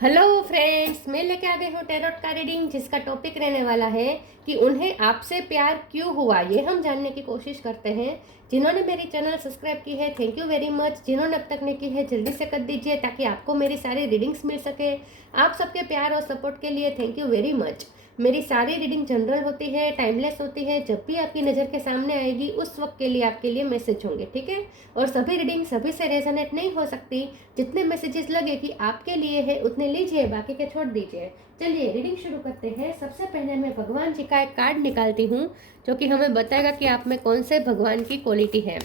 Hello friends, मैं लेके आ गई हूँ टैरोट का रीडिंग, जिसका टॉपिक रहने वाला है कि उन्हें आपसे प्यार क्यों हुआ। ये हम जानने की कोशिश करते हैं। जिन्होंने मेरी चैनल सब्सक्राइब की है, थैंक यू वेरी मच। जिन्होंने अब तक नहीं की है, जल्दी से कर दीजिए ताकि आपको मेरी सारी रीडिंग्स मिल सके। आप सबके प्यार और सपोर्ट के लिए थैंक यू वेरी मच। मेरी सारी रीडिंग जनरल होती है, टाइमलेस होती है। जब भी आपकी नज़र के सामने आएगी उस वक्त के लिए आपके लिए मैसेज होंगे, ठीक है। और सभी रीडिंग सभी से रेजोनेट नहीं हो सकती। जितने मैसेजेस लगे कि आपके लिए है उतने लीजिए, बाकी के छोड़ दीजिए। चलिए रीडिंग शुरू करते हैं। सबसे पहले मैं भगवान जी का एक कार्ड निकालती हूँ जो कि हमें बताएगा कि आप में कौन से भगवान की क्वालिटी है।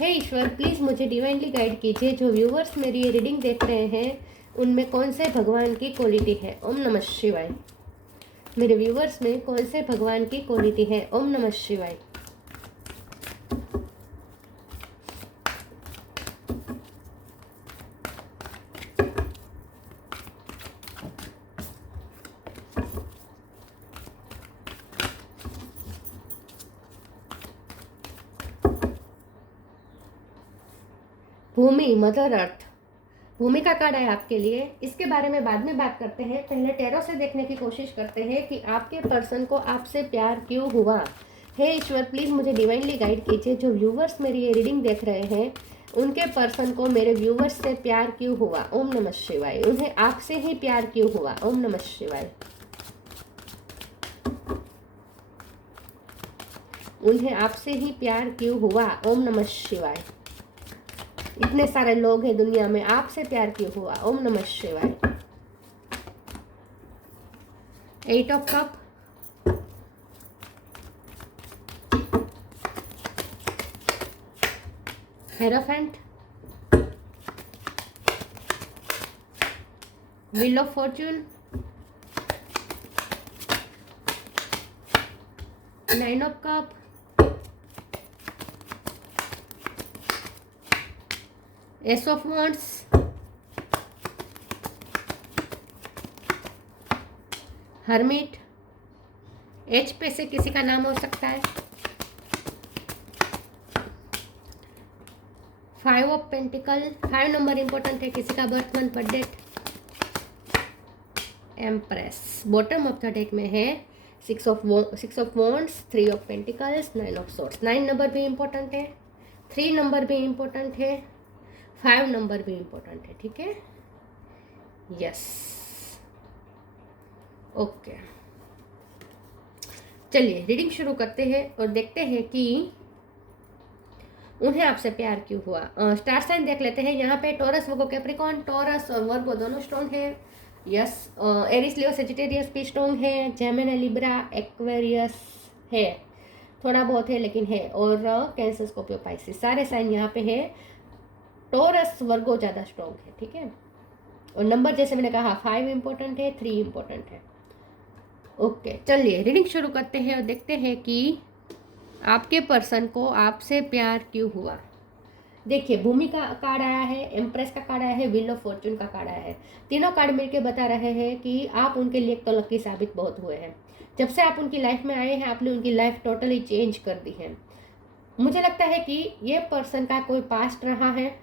हे ईश्वर, प्लीज़ मुझे डिवाइनली गाइड कीजिए। जो व्यूवर्स मेरी ये रीडिंग देख रहे हैं उनमें कौन से भगवान की क्वालिटी है। ओम नमः शिवाय। मेरे व्यूवर्स में कौन से भगवान की क्वालिटी है। ओम नमः शिवाय। भूमि, मदर अर्थ। भूमि का कार्ड है आपके लिए। इसके बारे में बाद में बात करते हैं। पहले टैरो से देखने की कोशिश करते हैं कि आपके पर्सन को आपसे प्यार क्यों हुआ। हे ईश्वर, प्लीज़ मुझे डिवाइनली गाइड कीजिए। जो व्यूवर्स मेरी ये रीडिंग देख रहे हैं उनके पर्सन को मेरे व्यूवर्स से प्यार क्यों हुआ। ओम नमः शिवाय। उन्हें आपसे ही प्यार क्यों हुआ। ओम नमः शिवाय। उन्हें आपसे ही प्यार क्यों हुआ। ओम नमः शिवाय। इतने सारे लोग हैं दुनिया में, आपसे प्यार क्यों हुआ। ओम नमः शिवाय। 8 of cup, hierophant, wheel of Fortune, 9 of cup, S of wands, hermit. H पे से किसी का नाम हो सकता है। 5 ऑफ पेंटिकल, 5 नंबर इंपॉर्टेंट है। किसी का birth month, birth date. Empress. Bottom of the deck में है 6 of wands, 3 of pentacles, 9 of swords. 9 number भी इंपॉर्टेंट है, 3 नंबर भी इंपॉर्टेंट है, 5 नंबर भी इंपॉर्टेंट है, ठीक है। Yes, okay. चलिए रीडिंग शुरू करते हैं और देखते हैं कि उन्हें आपसे प्यार क्यों हुआ। स्टार साइन देख लेते हैं। यहाँ पे टॉरस, वर्गो, कैप्रिकॉर्न। टॉरस और वर्गो दोनों स्ट्रॉन्ग है। यस, एरिस, लियो, सेजिटेरियस भी स्ट्रॉन्ग है। जेमिनी, लिब्रा, एक्वेरियस है, थोड़ा बहुत है लेकिन है। और कैंसर, स्कॉर्पियो, पाइसिस, सारे साइन यहाँ पे है। टॉरस, वर्गो ज़्यादा स्ट्रॉन्ग है, ठीक है। और नंबर जैसे मैंने कहा 5 इंपॉर्टेंट है, 3 इंपॉर्टेंट है। ओके, चलिए रीडिंग शुरू करते हैं और देखते हैं कि आपके पर्सन को आपसे प्यार क्यों हुआ। देखिए, भूमि का कार्ड आया है, एम्प्रेस का कार्ड आया है, व्हील ऑफ फॉर्च्यून का कार्ड आया है। तीनों कार्ड मिलके बता रहे हैं कि आप उनके लिए तो लकी साबित बहुत हुए हैं। जब से आप उनकी लाइफ में आए हैं आपने उनकी लाइफ टोटली चेंज कर दी है। मुझे लगता है कि ये पर्सन का कोई पास्ट रहा है,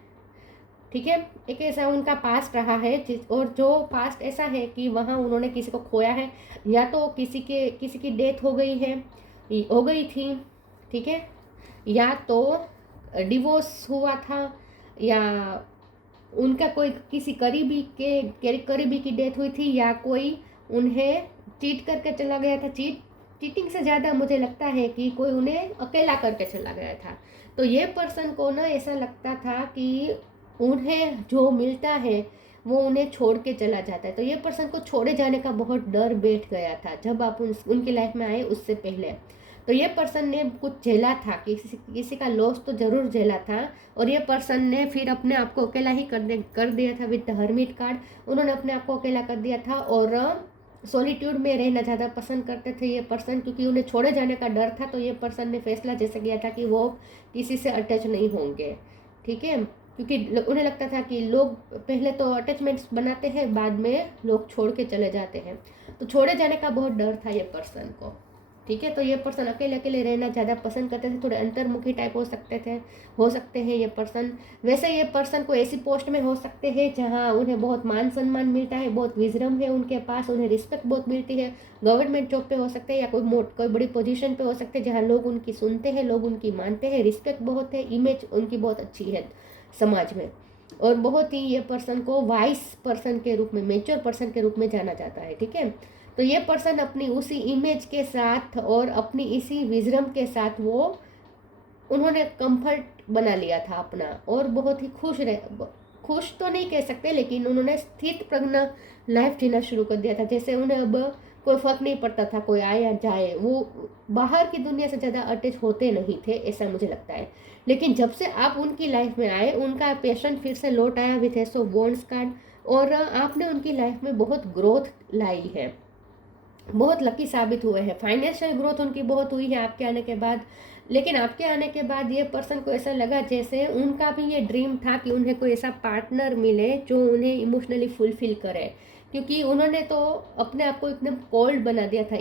ठीक है। एक ऐसा उनका पास्ट रहा है और जो पास्ट ऐसा है कि वहाँ उन्होंने किसी को खोया है, या तो किसी की डेथ हो गई थी, ठीक है, या तो डिवोर्स हुआ था, या उनका कोई किसी करीबी की डेथ हुई थी, या कोई उन्हें चीट करके चला गया था। चीटिंग से ज़्यादा मुझे लगता है कि कोई उन्हें अकेला करके चला गया था। तो ये पर्सन को ना ऐसा लगता था कि उन्हें जो मिलता है वो उन्हें छोड़ के चला जाता है। तो ये पर्सन को छोड़े जाने का बहुत डर बैठ गया था जब आप उनकी लाइफ में आए उससे पहले। तो ये पर्सन ने कुछ झेला था, किसी का लॉस तो ज़रूर झेला था। और ये पर्सन ने फिर अपने आप को अकेला ही कर दिया था विद द हर्मिट कार्ड। उन्होंने अपने आप को अकेला कर दिया था और सॉलिट्यूड में रहना ज़्यादा पसंद करते थे ये पर्सन, क्योंकि उन्हें छोड़े जाने का डर था। तो ये पर्सन ने फैसला जैसे किया था कि वो किसी से अटैच नहीं होंगे, ठीक है। क्योंकि उन्हें लगता था कि लोग पहले तो अटैचमेंट्स बनाते हैं, बाद में लोग छोड़ के चले जाते हैं। तो छोड़े जाने का बहुत डर था ये पर्सन को। ठीक है। तो ये पर्सन अकेले अकेले रहना ज़्यादा पसंद करते थे, थोड़े अंतर्मुखी टाइप हो सकते हैं ये पर्सन। वैसे ये पर्सन को ऐसी पोस्ट में हो सकते हैं जहाँ उन्हें बहुत मान सम्मान मिलता है, बहुत विजडम है उनके पास, उन्हें रिस्पेक्ट बहुत मिलती है। गवर्नमेंट जॉब पे हो सकते हैं या कोई बड़ी पोजीशन पे हो सकते हैं जहाँ लोग उनकी सुनते हैं, लोग उनकी मानते हैं, रिस्पेक्ट बहुत है, इमेज उनकी बहुत अच्छी है समाज में। और बहुत ही ये पर्सन को वाइस पर्सन के रूप में, मेच्योर पर्सन के रूप में जाना जाता है। ठीक है। तो ये पर्सन अपनी उसी इमेज के साथ और अपनी इसी विजडम के साथ उन्होंने कंफर्ट बना लिया था अपना, और बहुत ही खुश तो नहीं कह सकते, लेकिन उन्होंने स्थित प्रज्ञ लाइफ जीना शुरू कर दिया था। जैसे उन्हें अब कोई फर्क नहीं पड़ता था कोई आए या जाए, वो बाहर की दुनिया से ज़्यादा अटैच होते नहीं थे, ऐसा मुझे लगता है। लेकिन जब से आप उनकी लाइफ में आए, उनका पैशन फिर से लौट आया with S of wands card, और आपने उनकी लाइफ में बहुत ग्रोथ लाई है, बहुत लकी साबित हुए हैं। फाइनेंशियल ग्रोथ उनकी बहुत हुई है आपके आने के बाद। लेकिन आपके आने के बाद ये पर्सन को ऐसा लगा जैसे उनका भी ये ड्रीम था कि उन्हें कोई ऐसा पार्टनर मिले जो उन्हें इमोशनली फुलफिल करे, क्योंकि उन्होंने तो अपने आप को एकदम कोल्ड बना दिया था,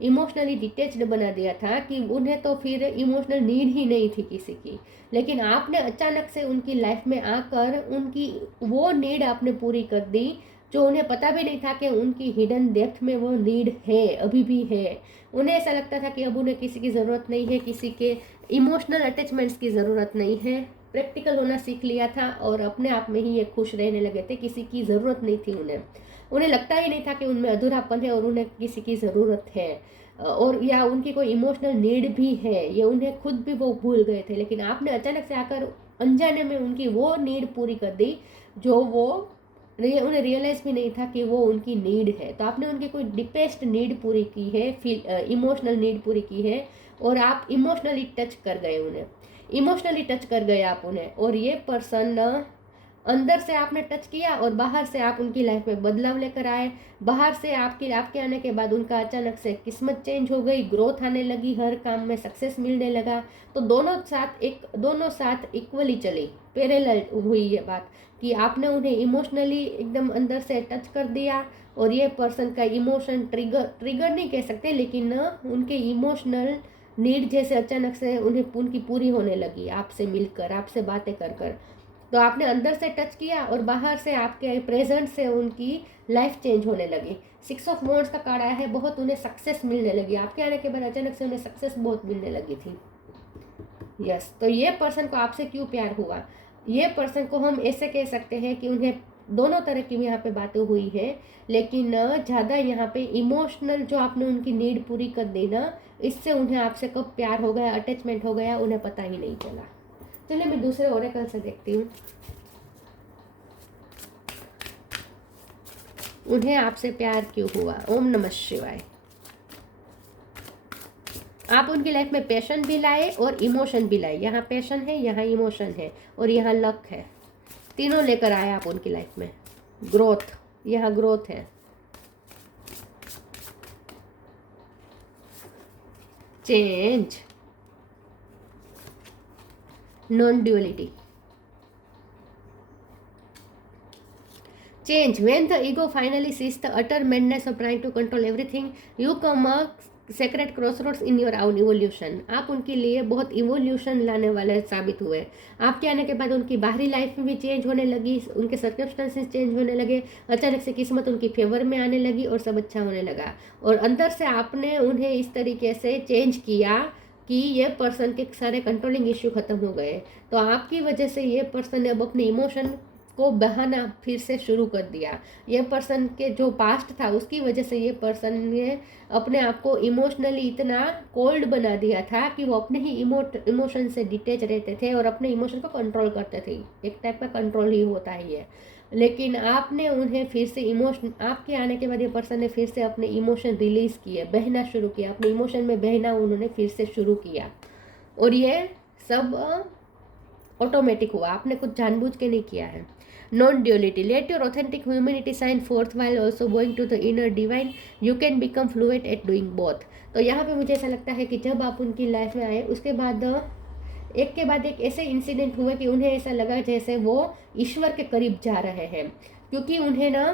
इमोशनली डिटेच्ड बना दिया था कि उन्हें तो फिर इमोशनल नीड ही नहीं थी किसी की। लेकिन आपने अचानक से उनकी लाइफ में आकर उनकी वो नीड आपने पूरी कर दी, जो उन्हें पता भी नहीं था कि उनकी हिडन डेप्थ में वो नीड है, अभी भी है। उन्हें ऐसा लगता था कि अब उन्हें किसी की ज़रूरत नहीं है, किसी के इमोशनल अटैचमेंट्स की ज़रूरत नहीं है, प्रैक्टिकल होना सीख लिया था और अपने आप में ही ये खुश रहने लगे थे, किसी की ज़रूरत नहीं थी उन्हें लगता ही नहीं था कि उनमें अधूरापन है और उन्हें किसी की ज़रूरत है, और या उनकी कोई इमोशनल नीड भी है, ये उन्हें खुद भी वो भूल गए थे। लेकिन आपने अचानक से आकर अनजाने में उनकी वो नीड पूरी कर दी जो उन्हें रियलाइज़ भी नहीं था कि वो उनकी नीड है। तो आपने उनकी कोई डीपेस्ट नीड पूरी की है, इमोशनल नीड पूरी की है, और आप इमोशनली टच कर गए आप उन्हें। और ये पर्सन अंदर से आपने टच किया और बाहर से आप उनकी लाइफ में बदलाव लेकर आए। बाहर से आपके आने के बाद उनका अचानक से किस्मत चेंज हो गई, ग्रोथ आने लगी, हर काम में सक्सेस मिलने लगा। तो दोनों साथ इक्वली चली, पैरेलल हुई ये बात कि आपने उन्हें इमोशनली एकदम अंदर से टच कर दिया, और ये पर्सन का इमोशन ट्रिगर नहीं कह सकते, लेकिन उनके इमोशनल नीड जैसे अचानक से उनकी पूरी होने लगी आपसे मिलकर, आपसे बातें कर कर। तो आपने अंदर से टच किया और बाहर से आपके प्रेजेंट से उनकी लाइफ चेंज होने लगी। 6 ऑफ वॉन्ड्स का कार्ड आया है, बहुत उन्हें सक्सेस मिलने लगी आपके आने के बाद, अचानक से उन्हें सक्सेस बहुत मिलने लगी थी। यस। तो ये पर्सन को आपसे क्यों प्यार हुआ, ये पर्सन को हम ऐसे कह सकते हैं कि उन्हें दोनों तरह की यहाँ पे बातें हुई है, लेकिन ज़्यादा यहाँ पे इमोशनल जो आपने उनकी नीड पूरी कर दी ना, इससे उन्हें आपसे कब प्यार हो गया, अटैचमेंट हो गया, उन्हें पता ही नहीं चला। चलिए मैं दूसरे ओरेकल से देखती हूँ, उन्हें आपसे प्यार क्यों हुआ। ओम नमः शिवाय। आप उनकी लाइफ में पैशन भी लाए और इमोशन भी लाए, यहाँ पैशन है, यहाँ इमोशन है, और यहाँ लक है, तीनों लेकर आए आप उनकी लाइफ में। ग्रोथ, यहाँ ग्रोथ है, change, non duality. Change. When the ego finally sees the utter madness of trying to control everything, you come a sacred crossroads in your own evolution. आप उनके लिए बहुत इवोल्यूशन लाने वाले साबित हुए। आपके आने के बाद उनकी बाहरी लाइफ में भी चेंज होने लगी, उनके सर्कमस्टेंसेस चेंज होने लगे, अचानक से किस्मत उनकी फेवर में आने लगी और सब अच्छा होने लगा। और अंदर से आपने उन्हें इस तरीके से चेंज किया कि ये पर्सन के सारे कंट्रोलिंग इश्यू खत्म हो गए। तो आपकी वजह से ये पर्सन ने अब अपने इमोशन को बहाना फिर से शुरू कर दिया। ये पर्सन के जो पास्ट था उसकी वजह से ये पर्सन ने अपने आप को इमोशनली इतना कोल्ड बना दिया था कि वो अपने ही इमोशन से डिटेच रहते थे और अपने इमोशन को कंट्रोल करते थे। एक टाइप का कंट्रोल ही होता है ये। लेकिन आपने उन्हें फिर से आपके आने के बाद ये पर्सन ने फिर से अपने इमोशन रिलीज किए, बहना शुरू किया, अपने इमोशन में बहना उन्होंने फिर से शुरू किया। और ये सब ऑटोमेटिक हुआ, आपने कुछ जानबूझ के नहीं किया है। Non duality. Let your authentic humanity shine fourth while also going to the inner divine. You can become fluent at doing both. तो यहाँ पे मुझे ऐसा लगता है कि जब आप उनकी लाइफ में आए उसके बाद एक के बाद एक ऐसे इंसिडेंट हुए कि उन्हें ऐसा लगा जैसे वो ईश्वर के करीब जा रहे हैं, क्योंकि उन्हें ना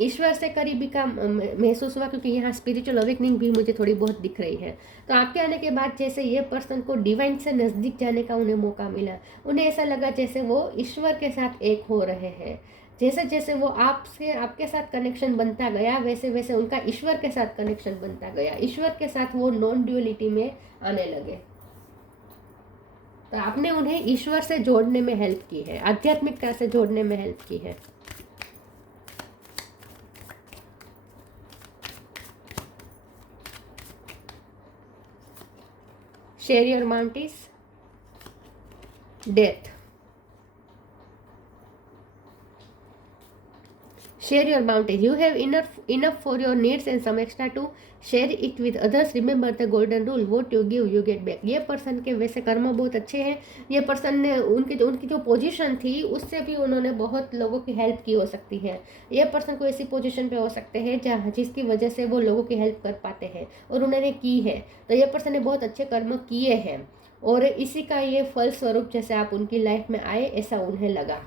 ईश्वर से करीबी का महसूस हुआ, क्योंकि यहाँ स्पिरिचुअल अवेकनिंग भी मुझे थोड़ी बहुत दिख रही है। तो आपके आने के बाद जैसे ये पर्सन को डिवाइन से नज़दीक जाने का उन्हें मौका मिला, उन्हें ऐसा लगा जैसे वो ईश्वर के साथ एक हो रहे हैं। जैसे जैसे वो आपके साथ कनेक्शन बनता गया, वैसे वैसे उनका ईश्वर के साथ कनेक्शन बनता गया। ईश्वर के साथ वो नॉन ड्यूअलिटी में आने लगे। तो आपने उन्हें ईश्वर से जोड़ने में हेल्प की है, आध्यात्मिकता से जोड़ने में हेल्प की है। Share your mountains, death. Share your bounties. You have enough for your needs and some extra to share it with others. Remember the golden rule: what you give you get back. ये person के वैसे कर्म बहुत अच्छे हैं। ये person ने उनकी जो पोजीशन थी उससे भी उन्होंने बहुत लोगों की हेल्प की हो सकती है। ये पर्सन को ऐसी पोजीशन पे हो सकते हैं जहाँ जिसकी वजह से वो लोगों की हेल्प कर पाते हैं और उन्होंने की है। तो ये पर्सन ने बहुत अच्छे कर्म किए हैं और इसी का ये फल स्वरूप जैसे आप उनकी लाइफ में आए ऐसा उन्हें लगा।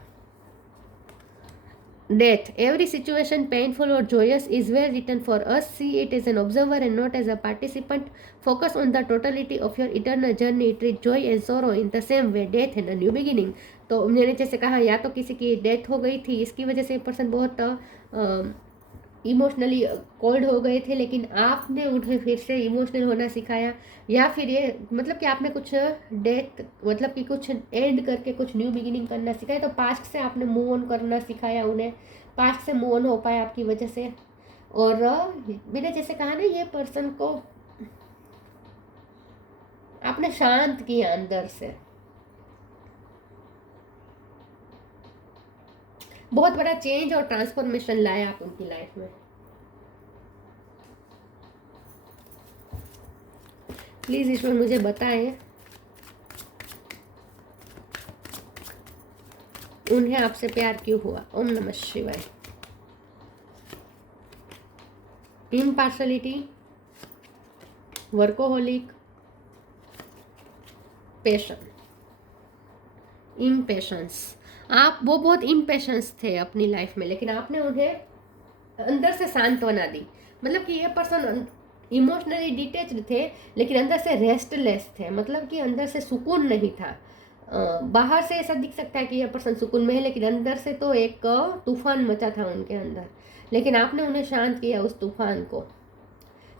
Death. Every situation, painful or joyous, is well written for us. See it as an observer and not as a participant. Focus on the totality of your eternal journey. Treat joy and sorrow in the same way. Death and a new beginning. तो मैंने जैसे कहा, या तो किसी की death हो गई थी, इसकी वजह से पर्सन बहुत इमोशनली कोल्ड हो गए थे, लेकिन आपने उन्हें फिर से इमोशनल होना सिखाया, या फिर ये मतलब कि आपने कुछ डेथ मतलब कि कुछ एंड करके कुछ न्यू बिगिनिंग करना सिखाया। तो पास्ट से आपने मूव ऑन करना सिखाया उन्हें, पास्ट से मूव ऑन हो पाया आपकी वजह से। और मैंने जैसे कहा ना, ये पर्सन को आपने शांत किया अंदर से। बहुत बड़ा चेंज और ट्रांसफॉर्मेशन लाया आप उनकी लाइफ में। प्लीज ईश्वर मुझे बताएं उन्हें आपसे प्यार क्यों हुआ। ओम नमः शिवाय। Impartiality, workaholic, passion, impatience. आप वो बहुत इम्पेशंस थे अपनी लाइफ में, लेकिन आपने उन्हें अंदर से सांत्वना दी। मतलब कि ये पर्सन इमोशनली डिटेच्ड थे, लेकिन अंदर से रेस्टलेस थे, मतलब कि अंदर से सुकून नहीं था। बाहर से ऐसा दिख सकता है कि यह पर्सन सुकून में है, लेकिन अंदर से तो एक तूफान मचा था उनके अंदर। लेकिन आपने उन्हें शांत किया उस तूफान को,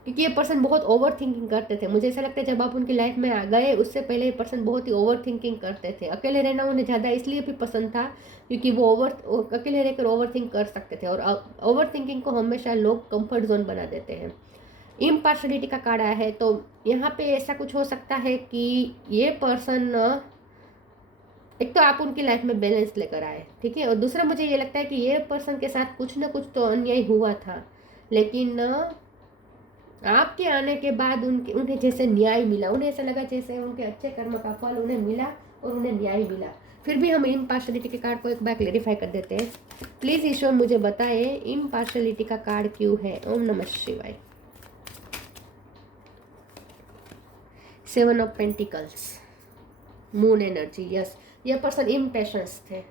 क्योंकि ये पर्सन बहुत ओवर थिंकिंग करते थे। मुझे ऐसा लगता है जब आप उनकी लाइफ में आ गए उससे पहले ये पर्सन बहुत ही ओवर थिंकिंग करते थे। अकेले रहना उन्हें ज़्यादा इसलिए भी पसंद था क्योंकि वो अकेले रहकर ओवर थिंक कर सकते थे, और ओवर थिंकिंग को हमेशा लोग कंफर्ट जोन बना देते हैं। इम्पार्शलिटी का कार्ड आया है, तो यहाँ पे ऐसा कुछ हो सकता है कि ये पर्सन एक तो आप उनकी लाइफ में बैलेंस लेकर आए, ठीक है, और दूसरा मुझे ये लगता है कि ये पर्सन के साथ कुछ ना कुछ तो अन्याय हुआ था, लेकिन आपके आने के बाद उन्हें जैसे न्याय मिला। उन्हें ऐसा लगा जैसे उनके अच्छे कर्म का फल उन्हें मिला और उन्हें न्याय मिला। फिर भी हम इम्पार्शलिटी के कार्ड को एक बार क्लेरिफाई कर देते हैं। प्लीज़ ईश्वर मुझे बताए इम्पार्शलिटी का कार्ड क्यों है। ओम नमः शिवाय। 7 of pentacles, moon energy. Yes, ये पर्सन इम्पेशंस थे,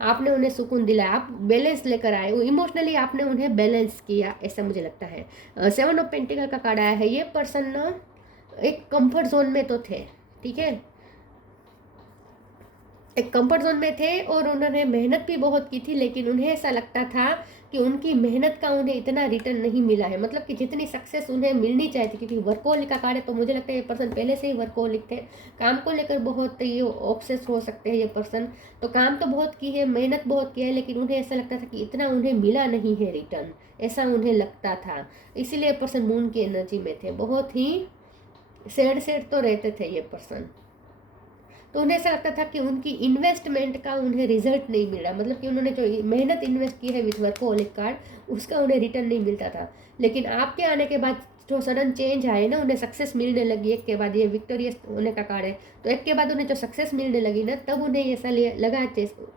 आपने उन्हें सुकून दिलाया, आप बैलेंस लेकर आए, इमोशनली आपने उन्हें बैलेंस किया, ऐसा मुझे लगता है। 7 ऑफ पेंटिकल का कार्ड आया है। ये पर्सन ना एक कंफर्ट जोन में तो थे, ठीक है, एक कंफर्ट जोन में थे और उन्होंने मेहनत भी बहुत की थी, लेकिन उन्हें ऐसा लगता था कि उनकी मेहनत का उन्हें इतना रिटर्न नहीं मिला है, मतलब कि जितनी सक्सेस उन्हें मिलनी चाहिए थी। क्योंकि वर्कोहोलिक का कार्ड है, तो मुझे लगता है ये पर्सन पहले से ही वर्कोहोलिक थे, काम को लेकर बहुत ये ऑब्सेस हो सकते हैं ये पर्सन। तो काम तो बहुत की है, मेहनत बहुत किया है, लेकिन उन्हें ऐसा लगता था कि इतना उन्हें मिला नहीं है रिटर्न, ऐसा उन्हें लगता था। इसीलिए पर्सन मून की एनर्जी में थे, बहुत ही सैड तो रहते थे ये पर्सन। तो उन्हें ऐसा लगता था कि उनकी इन्वेस्टमेंट का उन्हें रिजल्ट नहीं मिल रहा, मतलब कि उन्होंने जो मेहनत इन्वेस्ट की है विथ वर्कोहोलिक कार्ड, उसका उन्हें रिटर्न नहीं मिलता था। लेकिन आपके आने के बाद जो सडन चेंज आए ना, उन्हें सक्सेस मिलने लगी एक के बाद, ये विक्टोरियस होने का कार्ड है, तो एक के बाद उन्हें जो सक्सेस मिलने लगी ना, तब उन्हें ऐसा लगा,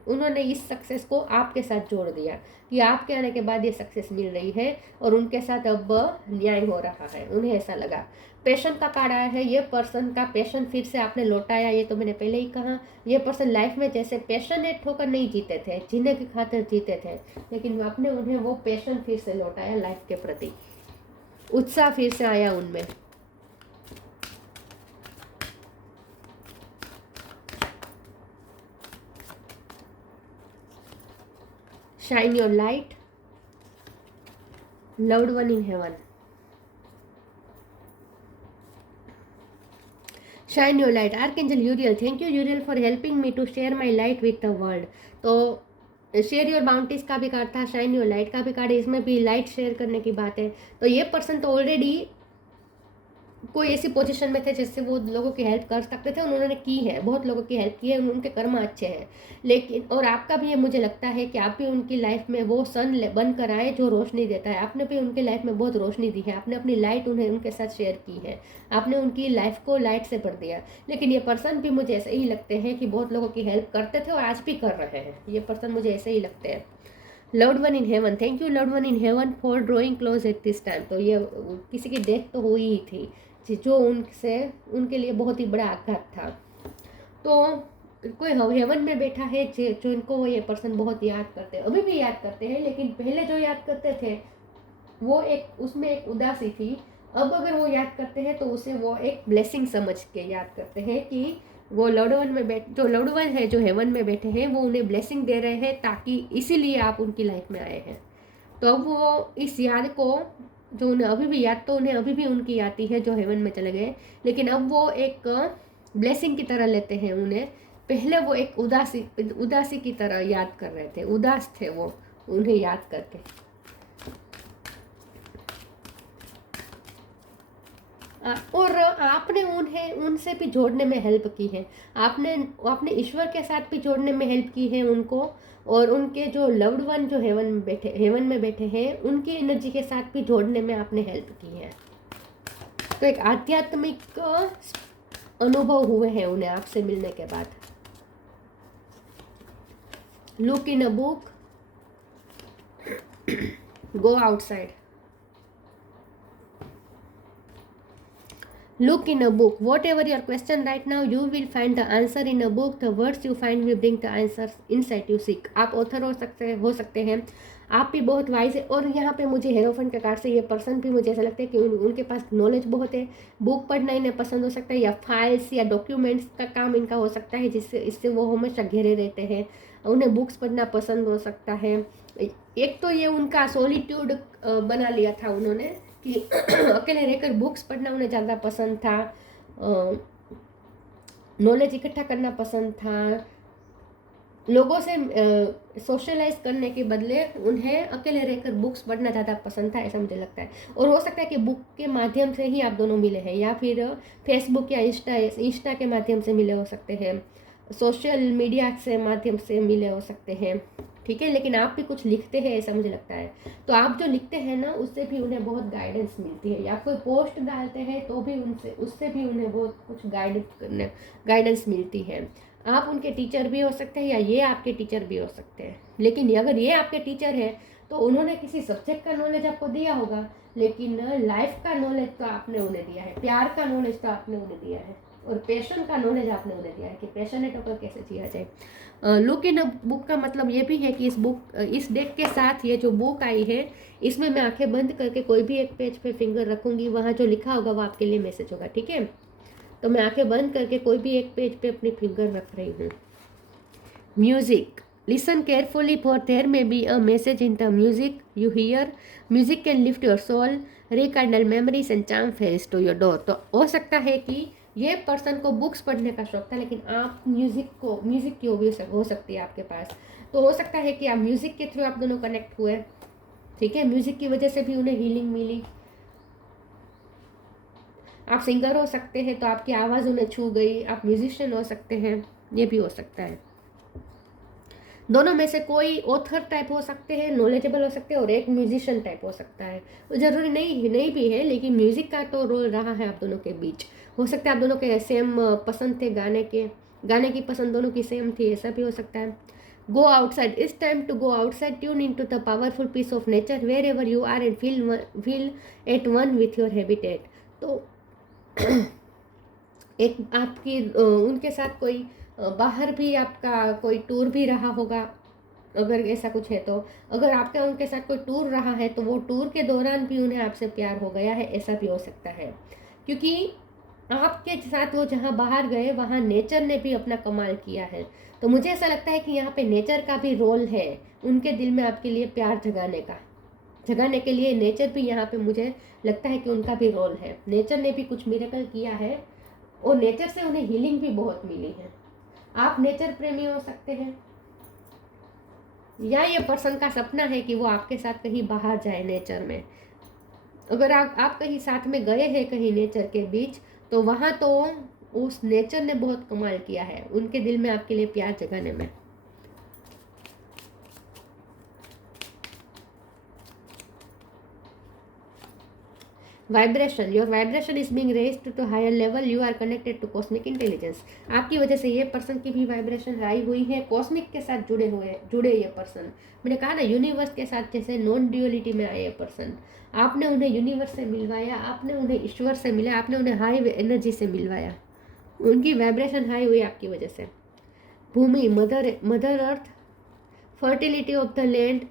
उन्होंने इस सक्सेस को आपके साथ जोड़ दिया कि आपके आने के बाद ये सक्सेस मिल रही है और उनके साथ अब न्याय हो रहा है, उन्हें ऐसा लगा। पैशन का कार्ड आया है, ये पर्सन का पैशन फिर से आपने लौटाया, ये तो मैंने पहले ही कहा। ये पर्सन लाइफ में जैसे पैशनेट होकर नहीं जीते थे, जीने की खातिर जीते थे, लेकिन आपने उन्हें वो पैशन फिर से लौटाया लाइफ के प्रति, उत्साह फिर से आया उनमें। Shine your light, loved one in heaven. Shine your light, archangel Uriel, thank you Uriel for helping me to share my light with the world. तो शेयर योर बाउंटीज का भी कार्ड था, शाइन योर लाइट का भी card है, इसमें भी light share करने की बात है। तो ये पर्सन तो ऑलरेडी कोई ऐसी पोजीशन में थे जिससे वो लोगों की हेल्प कर सकते थे, उन्होंने की है, बहुत लोगों की हेल्प की है, उनके कर्म अच्छे हैं। लेकिन और आपका भी ये मुझे लगता है कि आप भी उनकी लाइफ में वो सन बन कर आए जो रोशनी देता है। आपने भी उनकी लाइफ में बहुत रोशनी दी है, आपने अपनी लाइट उन्हें उनके साथ शेयर की है, आपने उनकी लाइफ को लाइट से भर दिया। लेकिन ये पर्सन भी मुझे ऐसे ही लगते हैं कि बहुत लोगों की हेल्प करते थे और आज भी कर रहे हैं, ये पर्सन मुझे ऐसे ही लगते हैं। Loved one in haven, thank you loved one in haven for drawing close at this time. तो ये किसी की डेथ तो हुई ही थी जो उनसे उनके लिए बहुत ही बड़ा आघात था। तो कोई हेवन में बैठा है जो इनको ये पर्सन बहुत याद करते हैं, अभी भी याद करते हैं, लेकिन पहले जो याद करते थे वो एक उसमें एक उदासी थी। अब अगर वो याद करते हैं तो उसे वो एक ब्लेसिंग समझ के याद करते हैं कि वो लव्ड वन में जो लव्ड वन है, जो हेवन में बैठे हैं, वो उन्हें ब्लेसिंग दे रहे हैं, ताकि इसीलिए आप उनकी लाइफ में आए हैं। तो अब वो इस याद को जो उन्हें अभी भी याद, तो उन्हें अभी भी उनकी आती है जो हेवन में चले गए, लेकिन अब वो एक ब्लेसिंग की तरह लेते हैं उन्हें। पहले वो एक उदासी की तरह याद कर रहे थे, उदास थे वो उन्हें याद करके। और आपने उन्हें उनसे भी जोड़ने में हेल्प की है, आपने ईश्वर के साथ भी जोड़ने में हेल्प की है उनको, और उनके जो लव्ड वन जो हेवन में बैठे हैं, उनकी एनर्जी के साथ भी जोड़ने में आपने हेल्प की है। तो एक आध्यात्मिक अनुभव हुए हैं उन्हें आपसे मिलने के बाद। Look in a book, go outside. Look in a book. Whatever your question right now, you will find the answer in a book. The words you find will bring the answers insight you seek. आप author हो सकते हैं, आप भी बहुत wise है। और यहाँ पे मुझे हेरोफेंट के कार्ड से ये पर्सन भी मुझे ऐसा लगता है कि उनके पास नॉलेज बहुत है। बुक पढ़ना इन्हें पसंद हो सकता है, या फाइल्स या डॉक्यूमेंट्स का काम इनका हो सकता है, जिससे इससे वो हमेशा घेरे रहते हैं। उन्हें बुक्स पढ़ना पसंद हो सकता है। एक तो ये उनका सॉलिट्यूड बना लिया था उन्होंने कि अकेले रहकर बुक्स पढ़ना उन्हें ज़्यादा पसंद था, नॉलेज इकट्ठा करना पसंद था, लोगों से सोशलाइज करने के बदले उन्हें अकेले रहकर बुक्स पढ़ना ज़्यादा पसंद था, ऐसा मुझे लगता है। और हो सकता है कि बुक के माध्यम से ही आप दोनों मिले हैं, या फिर फेसबुक या इंस्टा के माध्यम से मिले हो सकते हैं, सोशल मीडिया से माध्यम से मिले हो सकते हैं, ठीक है। लेकिन आप भी कुछ लिखते हैं ऐसा मुझे लगता है। तो आप जो लिखते हैं ना, उससे भी उन्हें बहुत गाइडेंस मिलती है, या कोई पोस्ट डालते हैं तो भी उससे भी उन्हें बहुत कुछ गाइडेंस मिलती है। आप उनके टीचर भी हो सकते हैं, या ये आपके टीचर भी हो सकते हैं। लेकिन अगर ये आपके टीचर है तो उन्होंने किसी सब्जेक्ट का नॉलेज आपको दिया होगा, लेकिन लाइफ का नॉलेज तो आपने उन्हें दिया है, प्यार का नॉलेज तो आपने उन्हें दिया है, और पैशन का नॉलेज आपने उन्हें दिया है कि पैशनेट होकर कैसे जिया जाए। लुक इन अ बुक का मतलब ये भी है कि इस डेक के साथ ये जो बुक आई है, इसमें मैं आंखें बंद करके कोई भी एक पेज पे फिंगर रखूंगी, वहाँ जो लिखा होगा वो आपके लिए मैसेज होगा, ठीक है। तो मैं आंखें बंद करके कोई भी एक पेज पे अपनी फिंगर रख रही हूँ। Music, listen carefully for there may be a message in the music you hear. Music can lift your soul, rekindle memories and charm face to your door. तो हो सकता है कि ये पर्सन को बुक्स पढ़ने का शौक था, लेकिन आप म्यूज़िक की भी हो सकती है आपके पास। तो हो सकता है कि आप म्यूज़िक के थ्रू आप दोनों कनेक्ट हुए, ठीक है। म्यूज़िक की वजह से भी उन्हें हीलिंग मिली। आप सिंगर हो सकते हैं तो आपकी आवाज़ उन्हें छू गई, आप म्यूजिशियन हो सकते हैं, ये भी हो सकता है। दोनों में से कोई ऑथर टाइप हो सकते हैं, नॉलेजेबल हो सकते हैं, और एक म्यूजिशियन टाइप हो सकता है। वो ज़रूरी नहीं भी है, लेकिन म्यूज़िक का तो रोल रहा है आप दोनों के बीच। हो सकता है आप दोनों के सेम पसंद थे गाने की पसंद दोनों की सेम थी, ऐसा भी हो सकता है। Go outside, it's time to go outside, tune in to the powerful peace of nature wherever you are and feel at one with your habitat. तो एक आपकी उनके साथ कोई बाहर भी आपका कोई टूर भी रहा होगा, अगर ऐसा कुछ है तो। अगर आपका उनके साथ कोई टूर रहा है तो वो टूर के दौरान भी उन्हें आपसे प्यार हो गया है, ऐसा भी हो सकता है। क्योंकि आपके साथ वो जहाँ बाहर गए वहाँ नेचर ने भी अपना कमाल किया है। तो मुझे ऐसा लगता है कि यहाँ पे नेचर का भी रोल है उनके दिल में आपके लिए प्यार जगाने के लिए। नेचर भी यहाँ पे मुझे लगता है कि उनका भी रोल है। नेचर ने भी कुछ मिरेकल किया है और नेचर से उन्हें हीलिंग भी बहुत मिली है। आप नेचर प्रेमी हो सकते हैं, या ये पर्सन का सपना है कि वो आपके साथ कहीं बाहर जाए नेचर में। अगर आप कहीं साथ में गए हैं कहीं नेचर के बीच, तो वहाँ तो उस नेचर ने बहुत कमाल किया है उनके दिल में आपके लिए प्यार जगाने में। Vibration, your vibration is being raised to higher level, you are connected to cosmic intelligence. आपकी वजह से ये पर्सन की भी वाइब्रेशन हाई हुई है, कॉस्मिक के साथ जुड़े ये पर्सन। मैंने कहा ना, यूनिवर्स के साथ जैसे नॉन ड्यूअलिटी में आए ये पर्सन। आपने उन्हें यूनिवर्स से मिलवाया, आपने उन्हें ईश्वर से मिला, आपने उन्हें हाई एनर्जी से मिलवाया, उनकी वाइब्रेशन हाई हुई आपकी वजह से। भूमि, mother earth, fertility of the land.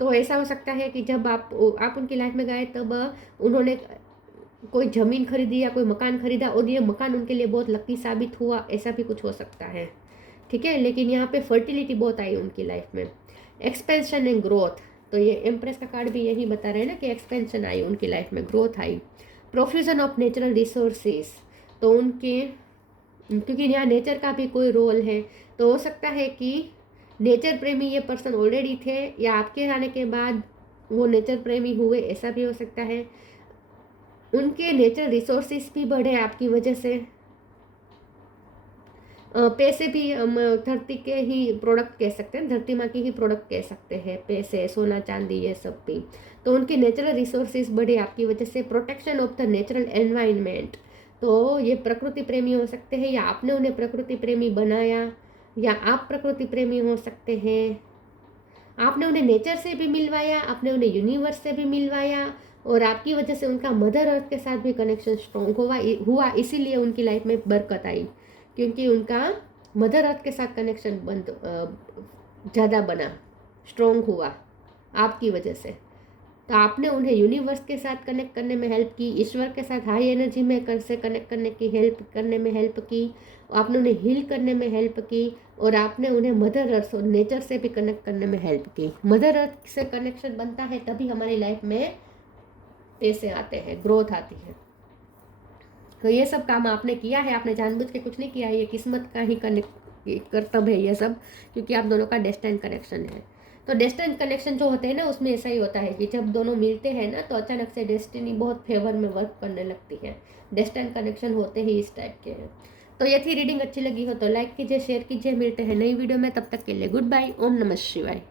तो ऐसा हो सकता है कि जब आप उनकी लाइफ में गए तब उन्होंने कोई ज़मीन खरीदी या कोई मकान खरीदा और ये मकान उनके लिए बहुत लकी साबित हुआ, ऐसा भी कुछ हो सकता है। ठीक है, लेकिन यहाँ पे फर्टिलिटी बहुत आई उनकी लाइफ में। एक्सपेंशन एंड ग्रोथ, तो ये एम्प्रेस का कार्ड भी यही बता रहे हैं ना कि एक्सपेंशन आई उनकी लाइफ में, growth I. Profusion of natural resources, तो उनके क्योंकि यहाँ नेचर का भी कोई रोल है, तो हो सकता है कि नेचर प्रेमी ये पर्सन ऑलरेडी थे या आपके आने के बाद वो नेचर प्रेमी हुए, ऐसा भी हो सकता है। उनके नेचर रिसोर्सेज भी बढ़े आपकी वजह से। पैसे भी हम धरती के ही प्रोडक्ट कह सकते हैं, धरती माँ की ही प्रोडक्ट कह सकते हैं, पैसे, सोना चांदी, ये सब भी। तो उनके नेचुरल रिसोर्सेज बढ़े आपकी वजह से। Protection of the natural environment, तो ये प्रकृति प्रेमी हो सकते हैं या आपने उन्हें प्रकृति प्रेमी बनाया, या आप प्रकृति प्रेमी हो सकते हैं। आपने उन्हें नेचर से भी मिलवाया, आपने उन्हें यूनिवर्स से भी मिलवाया, और आपकी वजह से उनका मदर अर्थ के साथ भी कनेक्शन स्ट्रॉन्ग हुआ, इसीलिए उनकी लाइफ में बरकत आई, क्योंकि उनका मदर अर्थ के साथ कनेक्शन ज़्यादा बना, स्ट्रॉन्ग हुआ आपकी वजह से। तो आपने उन्हें यूनिवर्स के साथ कनेक्ट करने में हेल्प की, ईश्वर के साथ हाई एनर्जी में से कनेक्ट करने में हेल्प की, आपने उन्हें हील करने में हेल्प की, और आपने उन्हें मदर अर्थ और नेचर से भी कनेक्ट करने में हेल्प की। मदर अर्थ से कनेक्शन बनता है तभी हमारी लाइफ में पैसे आते हैं, ग्रोथ आती है। तो ये सब काम आपने किया है, आपने जानबूझ के कुछ नहीं किया है, ये किस्मत का ही कर्तव्य है ये सब, क्योंकि आप दोनों का डेस्टिनी कनेक्शन है। तो डेस्टिनी कनेक्शन जो होते हैं ना, उसमें ऐसा ही होता है कि जब दोनों मिलते हैं ना, तो अचानक से डेस्टिनी बहुत फेवर में वर्क करने लगती है। डेस्टिनी कनेक्शन होते ही इस टाइप के हैं। तो ये थी रीडिंग, अच्छी लगी हो तो लाइक कीजिए, शेयर कीजिए। मिलते हैं नई वीडियो में, तब तक के लिए गुड बाय। ओम नमः शिवाय।